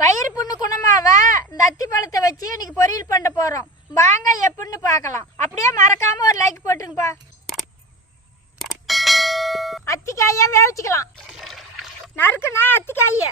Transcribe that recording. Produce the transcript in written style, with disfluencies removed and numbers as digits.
வயிறு புண்ணு குணமாவ இந்த அத்தி பழத்தை வச்சு இன்னைக்கு பொரியல் பண்ண போறோம். வாங்க எப்படின்னு பார்க்கலாம். அப்படியே மறக்காம ஒரு லைக் போட்டுருங்கப்பா. அத்திக்காயை வேவிச்சுக்கலாம். நறுக்குனா அத்திக்காயை